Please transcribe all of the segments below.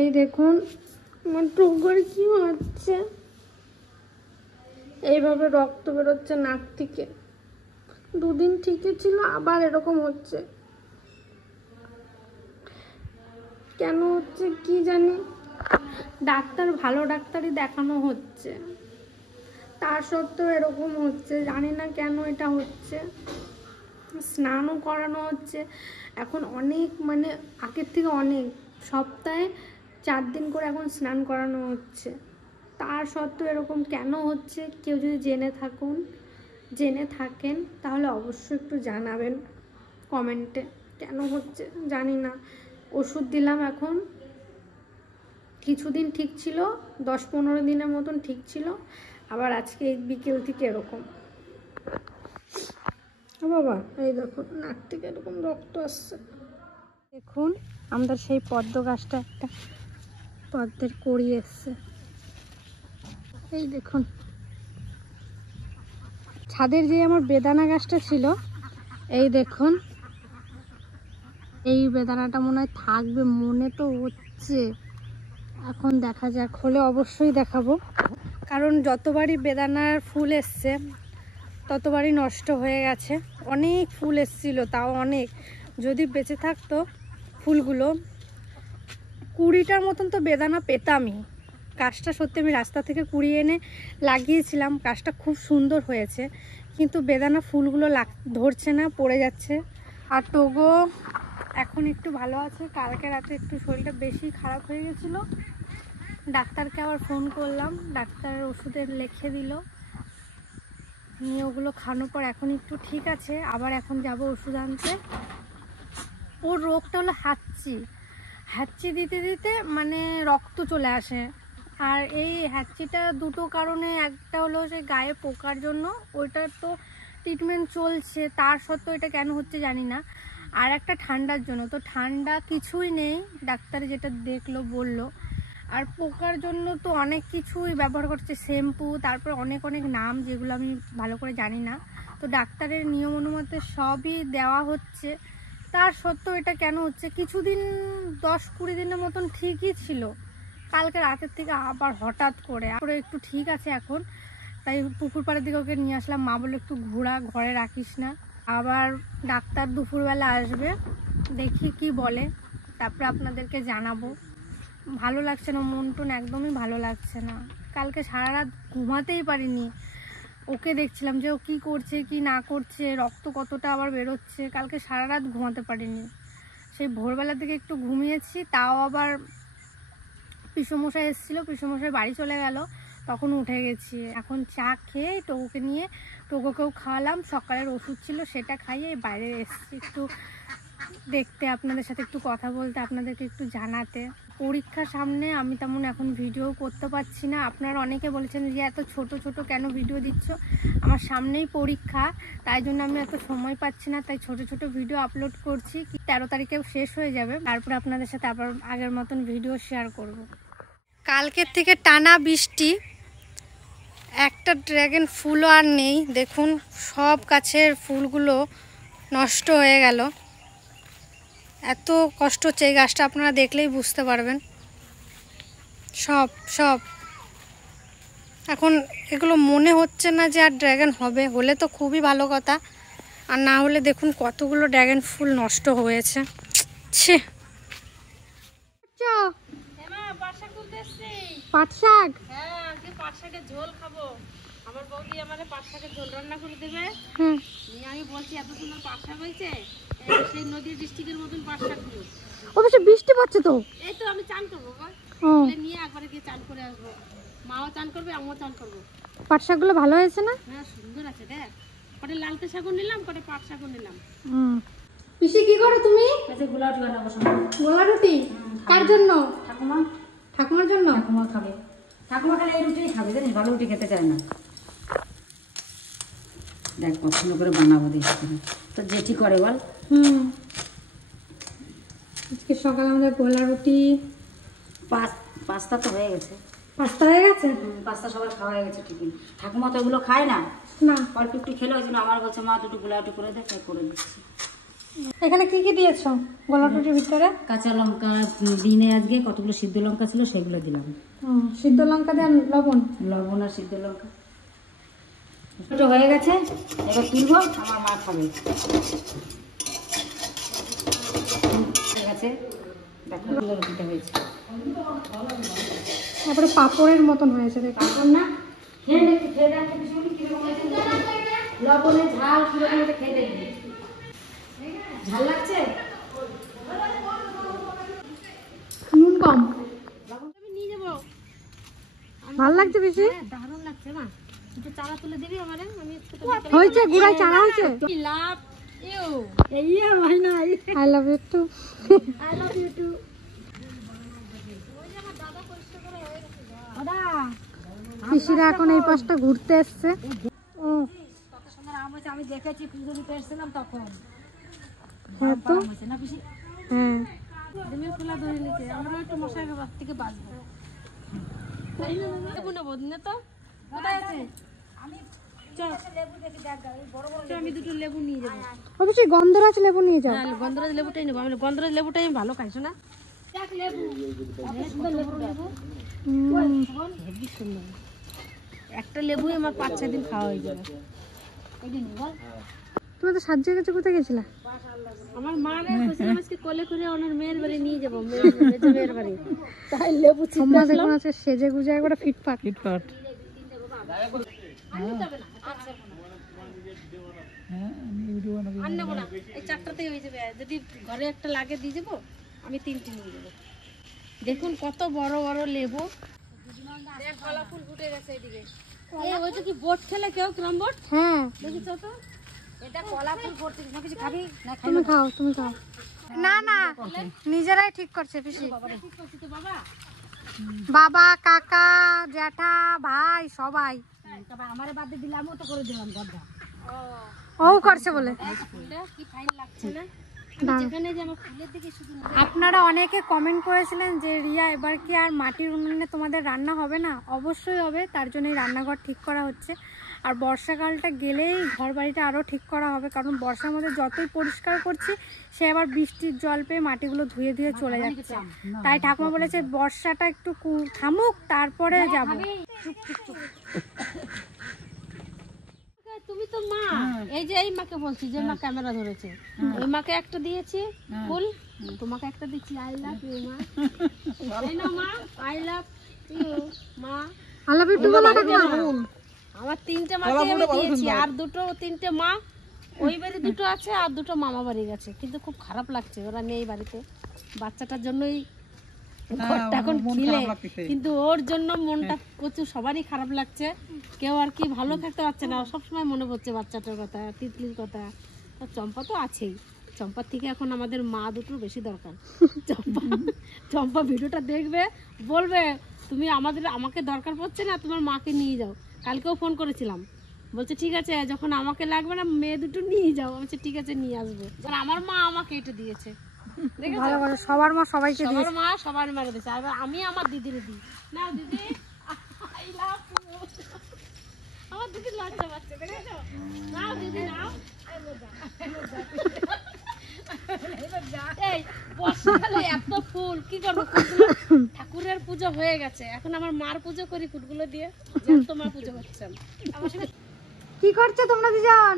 এই দেখুন আমার টুকুর কি হচ্ছে, এইভাবে রক্ত বেরোচ্ছে নাক থেকে। দুদিন ঠিকই ছিল, আবার এরকম হচ্ছে। কেন হচ্ছে কি জানি। ডাক্তার, ভালো ডাক্তারই দেখানো হচ্ছে, তার সত্ত্বেও এরকম হচ্ছে। জানি না কেন এটা হচ্ছে। স্নানও করানো হচ্ছে এখন অনেক, মানে আগের থেকে অনেক, সপ্তাহে 4 দিন করে এখন স্নান করানো হচ্ছে। তার সত্ত্বেও এরকম কেন হচ্ছে, কেউ যদি জেনে থাকেন তাহলে অবশ্যই একটু জানাবেন কমেন্টে। কেন হচ্ছে জানি না। ওষুধ দিলাম, এখন কিছুদিন ঠিক ছিল, 10-15 দিনের মতন ঠিক ছিল, আবার আজকে এই বিকেল থেকে এরকম। বাবা এই দেখুন নাক থেকে এরকম রক্ত আসছে। দেখুন আমাদের সেই পদ্ম গাছটা, একটা পদ্মের কড়ি এসছে। এই দেখুন ছাদের যে আমার বেদানা গাছটা ছিল, এই দেখুন এই বেদানাটা মনে হয় থাকবে, মনে তো হচ্ছে। এখন দেখা যাক, হলে অবশ্যই দেখাবো। কারণ যতবারই বেদানার ফুল এসছে ততবারই নষ্ট হয়ে গেছে। অনেক ফুল এসছিল, তাও অনেক। যদি বেঁচে থাকতো ফুলগুলো 20টার মতন তো বেদানা পেতামই। গাছটা সত্যি আমি রাস্তা থেকে কুড়িয়ে এনে লাগিয়েছিলাম, গাছটা খুব সুন্দর হয়েছে, কিন্তু বেদানা ফুলগুলো ধরছে না, পড়ে যাচ্ছে। আর টোগো এখন একটু ভালো আছে। কালকে রাতে একটু শরীরটা বেশি খারাপ হয়ে গেছিলো, ডাক্তারকে আবার ফোন করলাম, ডাক্তার ওষুধের লিখে দিল, নিয়ে ওগুলো খাওয়ানোর পর এখন একটু ঠিক আছে। আবার এখন যাব ওষুধ আনতে। ওর রোগটা হলো হ্যাঁচি দিতে দিতে মানে রক্ত চলে আসে। আর এই হ্যাঁচিটা দুটো কারণে, একটা হলো যে গায়ে পোকার জন্য, ওইটার তো ট্রিটমেন্ট চলছে, তার সত্ত্বেও এটা কেন হচ্ছে জানি না। আর একটা ঠান্ডার জন্য, তো ঠান্ডা কিছুই নেই, ডাক্তার যেটা দেখলো বলল। আর পোকার জন্য তো অনেক কিছুই ব্যবহার করছে, শ্যাম্পু, তারপর অনেক অনেক নাম যেগুলো আমি ভালো করে জানি না। তো ডাক্তারের নিয়ম অনুমতে সবই দেওয়া হচ্ছে, তার সত্ত্বেও এটা কেন হচ্ছে। কিছুদিন 10-20 দিনের মতন ঠিকই ছিল, কালকে রাতের থেকে আবার হঠাৎ করে একটু ঠিক আছে এখন। তাই পুকুর পাড়ের দিকে ওকে নিয়ে আসলাম। মা বললো একটু ঘোরা, ঘরে রাখিস না। আবার ডাক্তার দুপুরবেলা আসবে, দেখি কি বলে, তারপরে আপনাদেরকে জানাবো। ভালো লাগছে না, মন টন একদমই ভালো লাগছে না। কালকে সারা রাত ঘুমাতেই পারিনি, ওকে দেখছিলাম যে ও কী করছে কি না করছে, রক্ত কতটা আবার বেরোচ্ছে। কালকে সারা রাত ঘুমাতে পারিনি, সেই ভোরবেলার দিকে একটু ঘুমিয়েছি, তাও আবার পিসমশাই এসেছিলো, পিসমশাই বাড়ি চলে গেল, তখন উঠে গেছি। এখন চা খেয়ে টোকোকে নিয়ে, টোকোকেও খাওয়ালাম, সকালের ওষুধ ছিল সেটা খাইয়ে বাইরে এসেছি একটু দেখতে, আপনাদের সাথে একটু কথা বলতে, আপনাদেরকে একটু জানাতে। পরীক্ষা সামনে, আমি তেমন এখন ভিডিও করতে পারছি না। আপনারা অনেকে বলেছেন যে এত ছোট ছোট কেন ভিডিও দিচ্ছ, আমার সামনেই পরীক্ষা, তাই জন্য আমি এত সময় পাচ্ছি না, তাই ছোট ছোট ভিডিও আপলোড করছি। 13 তারিখেও শেষ হয়ে যাবে, তারপরে আপনাদের সাথে আবার আগের মতন ভিডিও শেয়ার করব। কালকের থেকে টানা বৃষ্টি, একটা ড্রাগন ফুলও আর নেই। দেখুন সব গাছের ফুলগুলো নষ্ট হয়ে গেল, এত কষ্ট হচ্ছে। এই গাছটা আপনারা দেখলেই বুঝতে পারবেন, সব এখন এগুলো মনে হচ্ছে না যে আর ড্রাগন হবে। হলে তো খুবই ভালো কথা, আর না হলে দেখুন কতগুলো ড্রাগন ফুল নষ্ট হয়েছে। ছে পাট শাক, পাট শাকের ঝোল খাবো। আমার বৌদি আমারে পাট শাকের ঝোল রান্না করে দেবে। আমি বলছি এত সুন্দর পাট শাক হয়েছে, সেই নদীর ডিস্ট্রিক্টের মতন পাট শাক গুলো। অবশ্য বৃষ্টি পড়ছে তো, এই তো আমি চান করবো, নিয়ে একবারে গিয়ে চান করে আসবো। মাও চান করবে, আমিও চান করবো। পাট শাকগুলো ভালো হয়েছে না? হ্যাঁ সুন্দর আছে, দেখ কটা লালতে শাকও নিলাম, কটা পাট শাকও নিলাম। পিসি কি করো তুমি? গোলা রুটি বানাবো। গোলা রুটি কার জন্য? ঠাকুমা। ঠাকুমার জন্য? ঠাকুমা খাবে, ঠাকুমা খালি এই রুটিই খাবে, জানিস ভালো রুটি খেতে চায় না। দেখ পছন্দ করে বানাবো, দেখি তো জেঠি করে বল। আজকে সকালে আমাদের গোলা রুটি, পাস্তা তো হয়ে গেছে। পাস্তা হয়ে গেছে? পাস্তা সবার খাওয়া হয়ে গেছে টিফিন। ঠাকুমা তো এগুলো খায় না, না অল্প একটু খেলে, ওই জন্য আমার বলছে মা দুটো গোলা রুটি করে দে, তাই করে দিচ্ছি। এখানে কি কি দিয়েছো গোলা রুটির ভিতরে? কাঁচা লঙ্কা দিনে আজকে কতগুলো সিদ্ধ লঙ্কা ছিল সেগুলো দিলাম। সিদ্ধ লঙ্কা দিয়ে লবণ লবণ আর সিদ্ধ লঙ্কা ছোট হয়ে গেছে, এবার তুলবো, আমার মা খাবে। ঠিক আছে, দেখো রুটিটা হয়েছে। তারপরে পাপড়ের মতন হয়েছে, পাপড় না, খেয়ে দেখি, খেয়ে দেখি কিরকম হয়েছে, লবণে ঝাল কিরকম হয়েছে খেয়ে দেখবি। ঝাল লাগছে, নুন কম, আমি নিয়ে যাবো। ভালো লাগছে বেশি? দারুণ লাগছে মা, একটু চারা তুলে দিবি আমারে? আমি হয়েছে, গুড়ায় চারা হয়েছে। Love you, I love you too. I love you too. পিসিরা এখন এই পাশটা ঘুরতে এসছে। কত সুন্দর আম হয়েছে, আমি দেখেছি পুজো দিতে এসেছিলাম তখন। হ্যাঁ তো, না পিসি, হ্যাঁ ডিমের খোলা ধরে নিতে আমরা একটু মশাইয়ের বাস থেকে বাঁচবো। লেবু নেবো না তো, কোথায় আছে? আমি দুটো লেবু নিয়ে যাবো। অবশ্যই গন্ধরাজ লেবু নিয়ে যাও। হ্যাঁ, গন্ধরাজ লেবুটাই নেবো আমি, গন্ধরাজ লেবুটাই আমি ভালো খাইছো না। হেবি সুন্দর, একটা লেবুই আমার 5-6 দিন খাওয়া হয়ে যাবে। তুমি তো সাজিয়ে গেছো, কোথায় গেছিলা? আমার মা আজকে কোলে করে ওনার মেয়ের বাড়ি নিয়ে যাবো, মেয়ের বাড়ি, তাই লেবু তোমরা দেখুন আজকে সেজে গুজে একবারে ফিটফাট। আর নেবো না, এই 4টাতেই হয়ে যাবে। যদি ঘরে একটা লাগে দিয়ে যাবো, আমি 3টে নিয়ে যাবো। দেখুন কত বড় বড় লেবু, কলা ফুল ফুটে গেছে এদিকে। ওইটা কি বোট খেলে কেউ ক্রাম বোট? হ্যাঁ, দেখিস তো, এটা কলা ফুল ফুটছে না। কিছু খাবি না? তুমি খাও, তুমি খাও। না না, নিজেরাই ঠিক করছে পিসি। ঠিক করছি তো বাবা, বাবা, কাকা, জ্যাঠা, ভাই সবাই। তবে আমারে বাদ দিয়ে দিলামও তো করে দিলাম গদ্দা। ও করছে বলে। ফুলটা কি ফাইন লাগছে না? যেখানে যে আমার ফুলের দিকে শুধু। আপনারা অনেকে কমেন্ট করেছিলেন যে রিয়া এবার কি আর মাটির উনুনে তোমাদের রান্না হবে না? অবশ্যই হবে, তার জন্য এই রান্নাঘর ঠিক করা হচ্ছে। আর বর্ষাকালটা গেলেই ঘর বাড়িটা আরও ঠিক করা হবে, কারণ বর্ষার মধ্যে যতই পরিষ্কার করছি সে আবার বৃষ্টির জল পেয়ে মাটিগুলো ধুয়ে ধুয়ে চলে যাচ্ছে। তাই ঠাকুমা বলেছে বর্ষাটা একটু থামুক, তারপরে যাব। তুমি তো মা, এই যে এই মাকে বলছি যে মা ক্যামেরা ধরেছে, ওই মাকে একটা দিয়েছি ফুল, তোমাকে একটা দিচ্ছি। আই লাভ ইউ মা, এই নাও মা, আই লাভ ইউ মা। আই লাভ ইউ টু বলা ঠাকুমা। আমার 3টে মাকে আমি দিয়েছি, আর 2-3টে মা ওই বাড়ি 2টো আছে, আর 2টো মামা বাড়ি গেছে। কিন্তু খুব খারাপ লাগছে, ওরা নেই বাড়িতে। বাচ্চাটার জন্যই ঘরটা এখন খিলে, কিন্তু ওর জন্য মনটা প্রচুর সবারই খারাপ লাগছে। কেউ আর কি ভালো থাকতে পারছে না, সবসময় মনে পড়ছে বাচ্চাটার কথা, তিতলির কথা। আর চম্পা তো আছেই, চম্পার থেকে এখন আমাদের মা দুটোর বেশি দরকার। চম্পা ভিডিওটা দেখবে, বলবে তুমি আমাকে দরকার পড়ছে না, তোমার মাকে নিয়ে যাও। কালকেও ফোন করেছিলাম, বলছে ঠিক আছে যখন আমাকে লাগবে না মেয়ে দুটো নিয়ে যাও। বলছে ঠিক আছে নিয়ে আসবো। আমার মা আমাকে এটা দিয়েছে, ভালো কথা, সবার মা সবাইকে দিয়েছে। সবার মা সবার মেরে দিয়েছে, আর আমি আমার দিদিরে দিই। নাও দিদি, আই লাভ ইউ। আমার দিদি লজ্জা পাচ্ছে, দেখেছো? নাও দিদি নাও। এই বর্ষাকালে এত ফুল কি করবো? ঠাকুরের পুজো হয়ে গেছে, এখন আমার মার পুজো করি ফুলগুলো দিয়ে। তোমার পুজো হচ্ছে আমার সাথে। কি করছো তোমরা দুজন?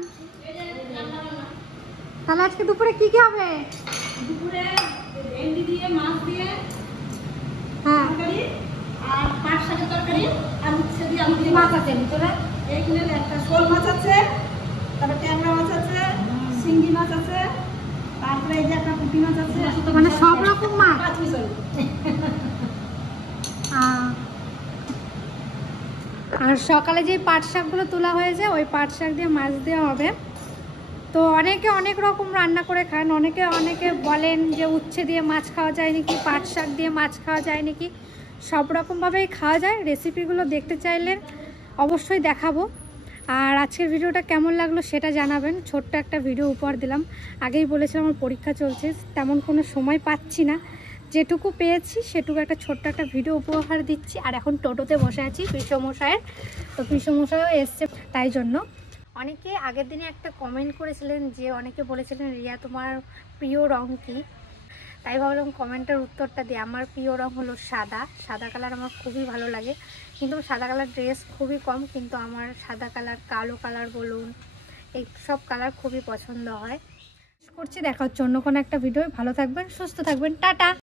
তাহলে আজকে দুপুরে কি কি হবে? দুপুরে ভেন্ডি দিয়ে মাছ দিয়ে হ্যাঁ, তরকারি, আর পাট শাকের তরকারি, আর উচ্ছে দিয়ে আলু দিয়ে মাছ আছে ভিতরে। এইখানে একটা শোল মাছ আছে, তারপর ট্যাংরা মাছ আছে, শিঙ্গি মাছ আছে, তারপরে এই যে একটা পুঁটি মাছ আছে। মানে সব রকম মাছ। আর সকালে যে পাট শাকগুলো তোলা হয়েছে ওই পাট শাক দিয়ে মাছ দেওয়া হবে। তো অনেকে অনেক রকম রান্না করে খান, অনেকে বলেন যে উচ্ছে দিয়ে মাছ খাওয়া যায় নাকি, পাট শাক দিয়ে মাছ খাওয়া যায় নাকি। সব রকমভাবেই খাওয়া যায়। রেসিপিগুলো দেখতে চাইলে অবশ্যই দেখাবো। আর আজকের ভিডিওটা কেমন লাগলো সেটা জানাবেন। ছোট্ট একটা ভিডিও উপহার দিলাম, আগেই বলেছিলাম আমার পরীক্ষা চলছে, তেমন কোনো সময় পাচ্ছি না। যেটুকু পেয়েছি সেটুকু একটা ছোট্ট একটা ভিডিও উপহার দিচ্ছি। আর এখন টোটোতে বসে আছি পিসমশাইয়ের, তো পিসমশাইও এসছে তাই জন্য। অনেকে আগের দিনে একটা কমেন্ট করেছিলেন যে অনেকে বলেছিলেন রিয়া তোমার প্রিয় রং কি, তাই ভাবলাম কমেন্টের উত্তরটা দিই। আমার প্রিয় রং হলো সাদা। সাদা কালার আমার খুবই ভালো লাগে, কিন্তু সাদা কালার ড্রেস খুবই কম, কিন্তু আমার সাদা কালার, কালো কালার বলুন, এই সব কালার খুবই পছন্দ হয়। করছি, দেখা হচ্ছে অন্য কোনো একটা ভিডিও। ভালো থাকবেন, সুস্থ থাকবেন, টাটা।